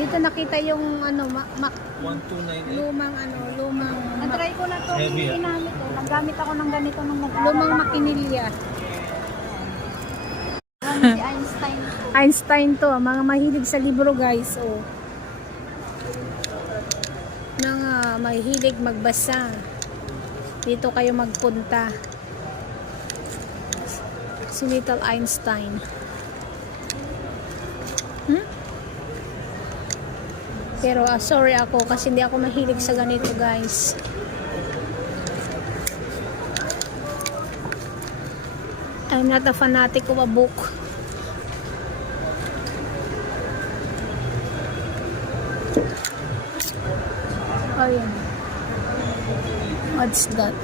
Dito nakita yung ano, 1298. lumang Na-try ko na to. Heavy, ah. Ginamit eh. Naggamit ako ng ganito nung nag-aaral lumang ako. makinilya. Si Einstein. Einstein to, mga mahilig sa libro guys. Oh. Mga mahilig magbasa. Dito kayo magpunta. Si Little Einstein. Pero sorry ako kasi hindi ako mahilig sa ganito guys. I'm not a fanatic of a book. Ayan. What's that?